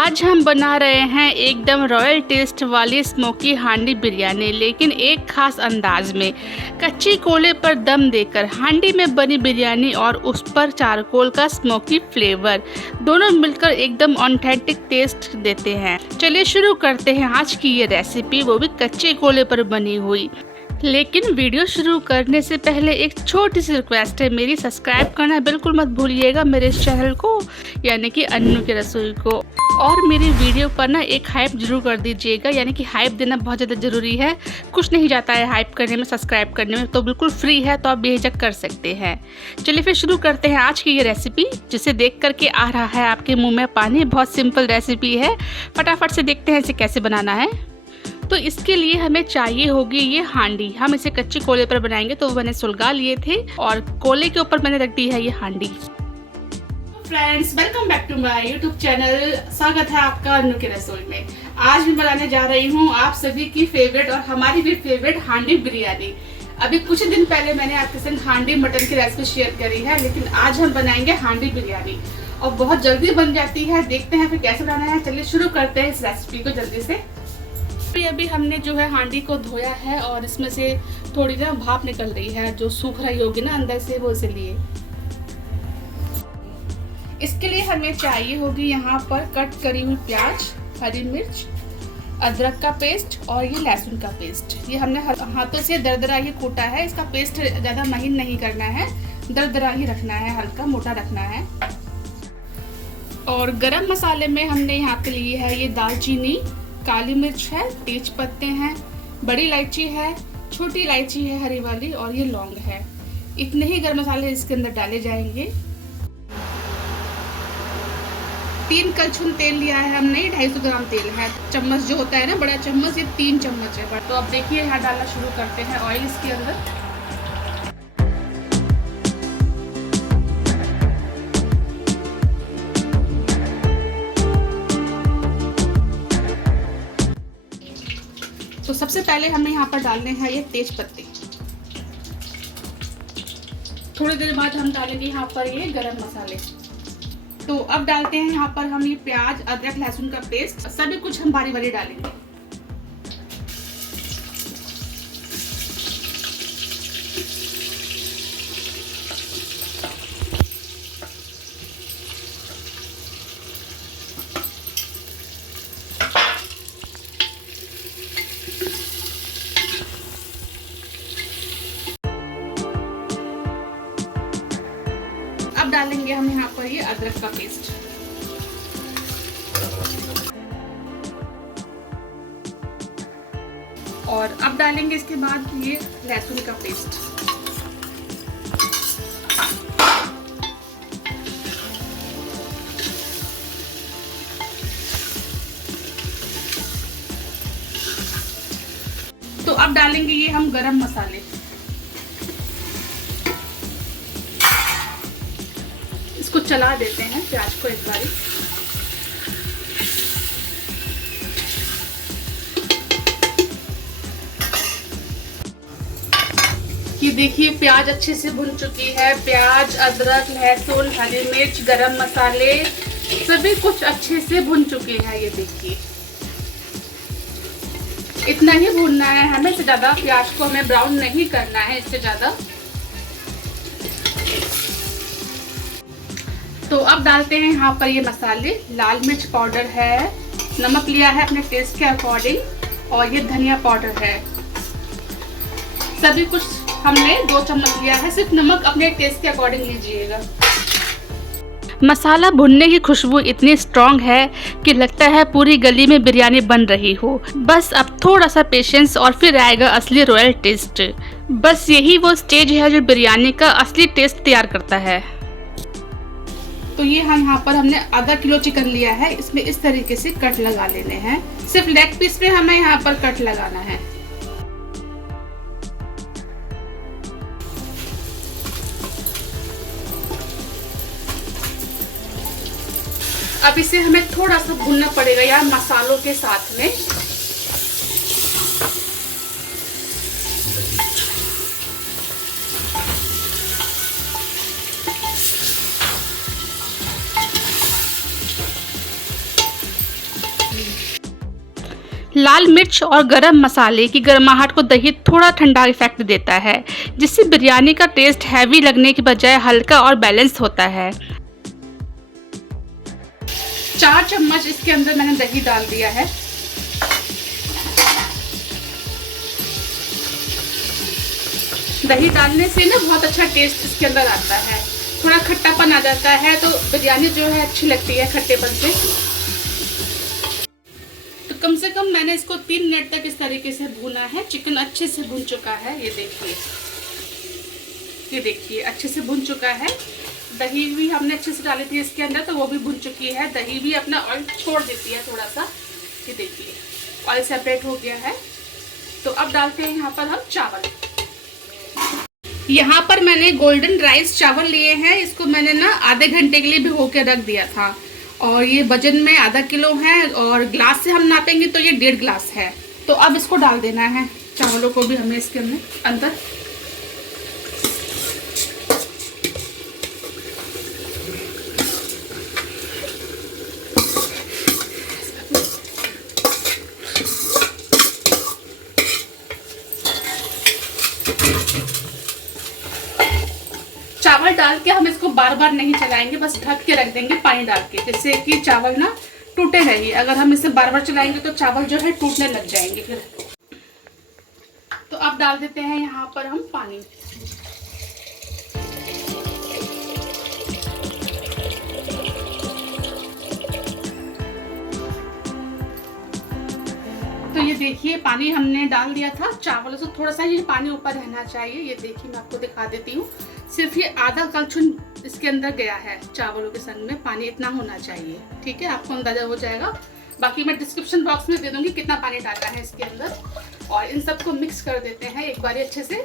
आज हम बना रहे हैं एकदम रॉयल टेस्ट वाली स्मोकी हांडी बिरयानी, लेकिन एक खास अंदाज में। कच्ची कोयले पर दम देकर हांडी में बनी बिरयानी और उस पर चारकोल का स्मोकी फ्लेवर, दोनों मिलकर एकदम ऑथेंटिक टेस्ट देते हैं। चलिए शुरू करते हैं आज की ये रेसिपी, वो भी कच्चे कोयले पर बनी हुई। लेकिन वीडियो शुरू करने से पहले एक छोटी सी रिक्वेस्ट है मेरी, सब्सक्राइब करना बिल्कुल मत भूलिएगा मेरे इस चैनल को, यानी कि अन्नू की रसोई को। और मेरी वीडियो पर ना एक हाइप जरूर कर दीजिएगा, यानी कि हाइप देना बहुत ज़्यादा ज़रूरी है। कुछ नहीं जाता है हाइप करने में, सब्सक्राइब करने में, तो बिल्कुल फ्री है, तो आप बेझिझक कर सकते हैं। चलिए फिर शुरू करते हैं आज की ये रेसिपी, जिसे देख करके आ रहा है आपके मुँह में पानी। बहुत सिंपल रेसिपी है, फटाफट से देखते हैं इसे कैसे बनाना है। तो इसके लिए हमें चाहिए होगी ये हांडी। हम इसे कच्चे कोयले पर बनाएंगे, तो मैंने सुलगा लिए थे और कोयले के ऊपर मैंने रख दी है ये handi. Friends, welcome back to my YouTube channel. स्वागत है आपका अन्नू की रसोई में। आज मैं बनाने जा रही हूँ आप सभी की फेवरेट और हमारी भी फेवरेट हांडी बिरयानी। अभी कुछ दिन पहले मैंने आपके संग हांडी मटन की रेसिपी शेयर करी है, लेकिन आज हम बनाएंगे हांडी बिरयानी और बहुत जल्दी बन जाती है। देखते हैं फिर कैसे बनाना है। चलिए शुरू करते हैं इस रेसिपी को जल्दी से। अभी हमने जो है हांडी को धोया है और इसमें से थोड़ी ना भाप निकल रही है, जो सूख रही होगी ना अंदर से, वो इसलिए। इसके लिए हमें चाहिए होगी यहाँ पर कट करी हुई प्याज, हरी मिर्च, अदरक का पेस्ट और ये लहसुन का पेस्ट। ये हमने हाथों से दरदरा ही कूटा है। इसका पेस्ट ज़्यादा महीन नहीं करना है, दरदरा ही रखना है, हल्का मोटा रखना है। और गरम मसाले में हमने यहाँ पे लिए है ये दालचीनी, काली मिर्च है, तेज पत्ते हैं, बड़ी इलायची है, छोटी इलायची है हरी वाली, और ये लौंग है। इतने ही गरम मसाले इसके अंदर डाले जाएंगे। 3 कलछुल तेल लिया है हमने, 250 ग्राम तेल है। चम्मच जो होता है ना, बड़ा चम्मच, ये 3 चम्मच है। तो अब देखिए यहाँ डालना शुरू करते हैं ऑयल इसके अंदर। तो सबसे पहले हमें यहाँ पर डालने हैं ये तेज पत्ते। थोड़ी देर बाद हम डालेंगे यहाँ पर ये गरम मसाले। तो अब डालते हैं यहाँ पर हम ये प्याज, अदरक, लहसुन का पेस्ट, सभी कुछ हम बारी बारी डालेंगे। अब डालेंगे हम यहाँ पर ये अदरक का पेस्ट। और अब डालेंगे इसके बाद ये लहसुन का पेस्ट। तो अब डालेंगे ये हम गरम मसाले। इसको चला देते हैं प्याज को एक बारी। ये देखिए प्याज अच्छे से भुन चुकी है। प्याज, अदरक, लहसुन, हरी मिर्च, गरम मसाले, सभी कुछ अच्छे से भुन चुके हैं। ये देखिए इतना ही भूनना है हमें, से ज्यादा प्याज को हमें ब्राउन नहीं करना है, इससे ज्यादा। तो अब डालते हैं यहाँ पर ये मसाले। लाल मिर्च पाउडर है, नमक लिया है अपने टेस्ट के अकॉर्डिंग, और ये धनिया पाउडर है। सभी कुछ हमने 2 चम्मच लिया है। सिर्फ नमक अपने टेस्ट के अकॉर्डिंग लीजिएगा। मसाला भुनने की खुशबू इतनी स्ट्रॉन्ग है कि लगता है पूरी गली में बिरयानी बन रही हो। बस अब थोड़ा सा पेशेंस और फिर आएगा असली रॉयल टेस्ट। बस यही वो स्टेज है जो बिरयानी का असली टेस्ट तैयार करता है। तो ये हम यहाँ पर हमने आधा किलो चिकन लिया है। इसमें इस तरीके से कट लगा लेने हैं। सिर्फ लेग पीस में हमें यहाँ पर कट लगाना है। अब इसे हमें थोड़ा सा भूनना पड़ेगा यार मसालों के साथ में। लाल मिर्च और गरम मसाले की गर्माहट को दही थोड़ा ठंडा इफेक्ट देता है, जिससे बिरयानी का टेस्ट हैवी लगने की बजाय हल्का और बैलेंस होता है। 4 चम्मच इसके अंदर मैंने दही डाल दिया है। दही डालने से ना बहुत अच्छा टेस्ट इसके अंदर आता है, थोड़ा खट्टापन आ जाता है, तो बिरयानी जो है अच्छी लगती है खट्टेपन से। तो कम से कम मैंने इसको 3 मिनट तक इस तरीके से भूना है। चिकन अच्छे से भून चुका है, ये देखिए अच्छे से भून चुका है। दही भी हमने अच्छे से डाली थी इसके अंदर, तो वो भी भुन चुकी है। दही भी अपना ऑयल छोड़ देती है थोड़ा सा, ये देखिए ऑयल सेपरेट हो गया है। तो अब डालते हैं यहाँ पर हम चावल। यहाँ पर मैंने गोल्डन राइस चावल लिए हैं। इसको मैंने ना आधे घंटे के लिए भिगो के रख दिया था, और ये वजन में आधा किलो है, और ग्लास से हम नापेंगे तो ये 1.5 ग्लास है। तो अब इसको डाल देना है, चावलों को भी हमें इसके अंदर। चावल डाल के हम इसको बार बार नहीं चलाएंगे, बस ढक के रख देंगे पानी डाल के, जिससे कि चावल ना टूटे नहीं। अगर हम इसे बार बार चलाएंगे तो चावल जो है टूटने लग जाएंगे फिर। तो अब डाल देते हैं यहाँ पर हम पानी। तो ये देखिए पानी हमने डाल दिया था। चावलों से थोड़ा सा ये पानी ऊपर रहना चाहिए। ये देखिए मैं आपको दिखा देती हूँ, सिर्फ ये आधा कलछुन इसके अंदर गया है चावलों के संग में, पानी इतना होना चाहिए। ठीक है, आपको अंदाजा हो जाएगा। बाकी मैं डिस्क्रिप्शन बॉक्स में दे दूंगी कितना पानी डालना है इसके अंदर। और इन सबको मिक्स कर देते हैं एक बार अच्छे से।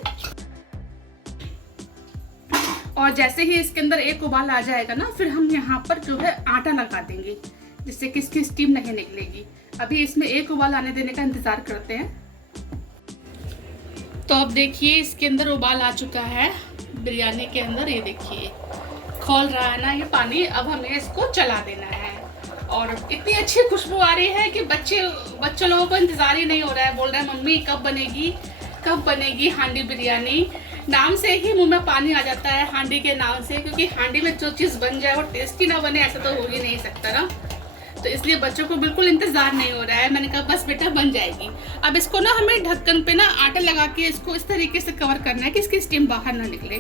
और जैसे ही इसके अंदर एक उबाल आ जाएगा ना, फिर हम यहाँ पर जो है आटा लगा देंगे, जिससे कि इसकी स्टीम नहीं निकलेगी। अभी इसमें एक उबाल आने देने का इंतजार करते हैं। तो अब देखिए इसके अंदर उबाल आ चुका है बिरयानी के अंदर। ये देखिए खौल रहा है ना ये पानी। अब हमें इसको चला देना है, और इतनी अच्छी खुशबू आ रही है कि बच्चों लोगों को इंतजार ही नहीं हो रहा है। बोल रहा है मम्मी कब बनेगी हांडी बिरयानी। नाम से ही मुंह में पानी आ जाता है हांडी के नाम से, क्योंकि हांडी में जो चीज़ बन जाए वो टेस्टी ना बने ऐसा तो हो ही नहीं सकता ना। तो इसलिए बच्चों को बिल्कुल इंतजार नहीं हो रहा है। मैंने कहा बस बेटा बन जाएगी। अब इसको ना हमें ढक्कन पे ना आटा लगा के इसको इस तरीके से कवर करना है कि इसकी स्टीम बाहर ना निकले।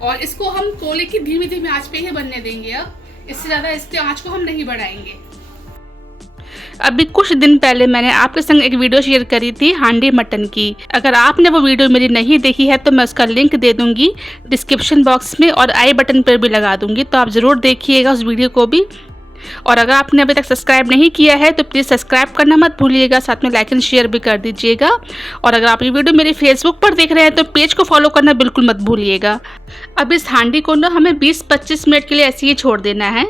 और इसको हम कोले की धीमी धीमी आंच पे ही बनने देंगे। अब इससे ज़्यादा इसकी आंच को हम नहीं बढ़ाएंगे। अभी कुछ दिन पहले मैंने आपके संग एक वीडियो शेयर करी थी हांडी मटन की। अगर आपने वो वीडियो मेरी नहीं देखी है तो मैं उसका लिंक दे दूंगी डिस्क्रिप्शन बॉक्स में, और आई बटन पर भी लगा दूंगी, तो आप ज़रूर देखिएगा उस वीडियो को भी। और अगर आपने अभी तक सब्सक्राइब नहीं किया है तो प्लीज़ सब्सक्राइब करना मत भूलिएगा, साथ में लाइक एंड शेयर भी कर दीजिएगा। और अगर आप ये वीडियो मेरे फेसबुक पर देख रहे हैं तो पेज को फॉलो करना बिल्कुल मत भूलिएगा। अब इस हांडी को ना हमें 20-25 मिनट के लिए ऐसे ही छोड़ देना है।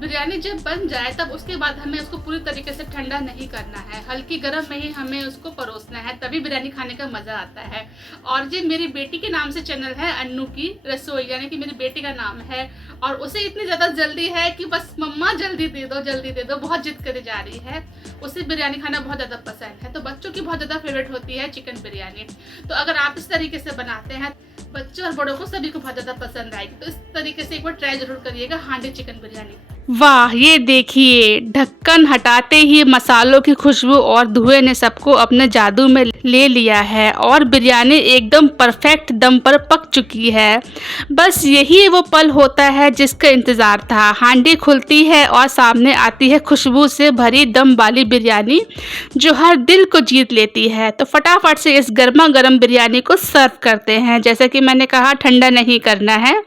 बिरयानी जब बन जाए तब उसके बाद हमें उसको पूरी तरीके से ठंडा नहीं करना है, हल्की गर्म में ही हमें उसको परोसना है, तभी बिरयानी खाने का मज़ा आता है। और जो मेरी बेटी के नाम से चैनल है अन्नू की रसोई, यानी कि मेरी बेटी का नाम है, और उसे इतनी ज़्यादा जल्दी है कि बस मम्मा जल्दी दे दो, बहुत जिद करे जा रही है। उसे बिरयानी खाना बहुत ज़्यादा पसंद है, तो बच्चों की बहुत ज़्यादा फेवरेट होती है चिकन बिरयानी। तो अगर आप इस तरीके से बनाते हैं बच्चों और बड़ों को सभी को बहुत ज़्यादा पसंद आएगी। तो इस तरीके से एक बार ट्राई जरूर करिएगा हांडी चिकन बिरयानी। वाह, ये देखिए ढक्कन हटाते ही मसालों की खुशबू और धुएं ने सबको अपने जादू में ले लिया है, और बिरयानी एकदम परफेक्ट दम पर पक चुकी है। बस यही वो पल होता है जिसका इंतज़ार था। हांडी खुलती है और सामने आती है खुशबू से भरी दम वाली बिरयानी, जो हर दिल को जीत लेती है। तो फटाफट से इस गर्मा गर्म बिरयानी को सर्व करते हैं। जैसा कि मैंने कहा ठंडा नहीं करना है,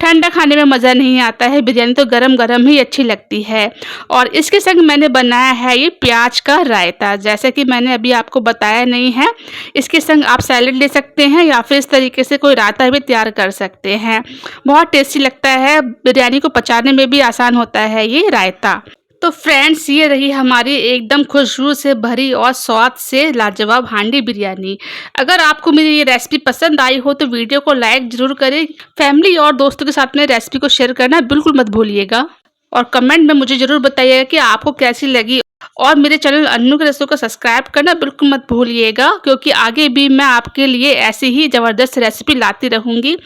ठंडा खाने में मज़ा नहीं आता है, बिरयानी तो गरम गरम ही अच्छी लगती है। और इसके संग मैंने बनाया है ये प्याज का रायता, जैसे कि मैंने अभी आपको बताया नहीं है। इसके संग आप सैलेड ले सकते हैं या फिर इस तरीके से कोई रायता भी तैयार कर सकते हैं। बहुत टेस्टी लगता है, बिरयानी को पचाने में भी आसान होता है ये रायता। तो फ्रेंड्स, ये रही हमारी एकदम खुशबू से भरी और स्वाद से लाजवाब हांडी बिरयानी। अगर आपको मेरी ये रेसिपी पसंद आई हो तो वीडियो को लाइक ज़रूर करें। फैमिली और दोस्तों के साथ में रेसिपी को शेयर करना बिल्कुल मत भूलिएगा, और कमेंट में मुझे ज़रूर बताइएगा कि आपको कैसी लगी। और मेरे चैनल अन्नू के रसोई को सब्सक्राइब करना बिल्कुल मत भूलिएगा, क्योंकि आगे भी मैं आपके लिए ऐसी ही ज़बरदस्त रेसिपी लाती रहूँगी।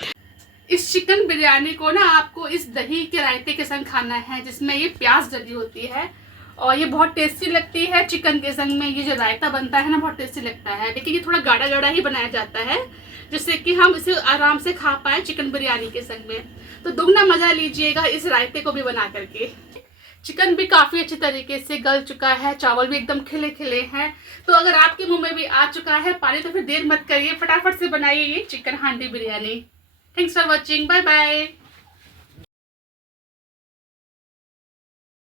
इस चिकन बिरयानी को ना आपको इस दही के रायते के संग खाना है, जिसमें ये प्याज डली होती है और ये बहुत टेस्टी लगती है। चिकन के संग में ये जो रायता बनता है ना, बहुत टेस्टी लगता है। लेकिन ये थोड़ा गाढ़ा गाढ़ा ही बनाया जाता है, जिससे कि हम इसे आराम से खा पाए चिकन बिरयानी के संग में। तो दुगना मज़ा लीजिएगा इस रायते को भी बना करके। चिकन भी काफ़ी अच्छे तरीके से गल चुका है, चावल भी एकदम खिले खिले हैं। तो अगर आपके मुंह में भी आ चुका है पानी, तो फिर देर मत करिए, फटाफट से बनाइए ये chicken handi biryani. Thanks for watching, bye bye.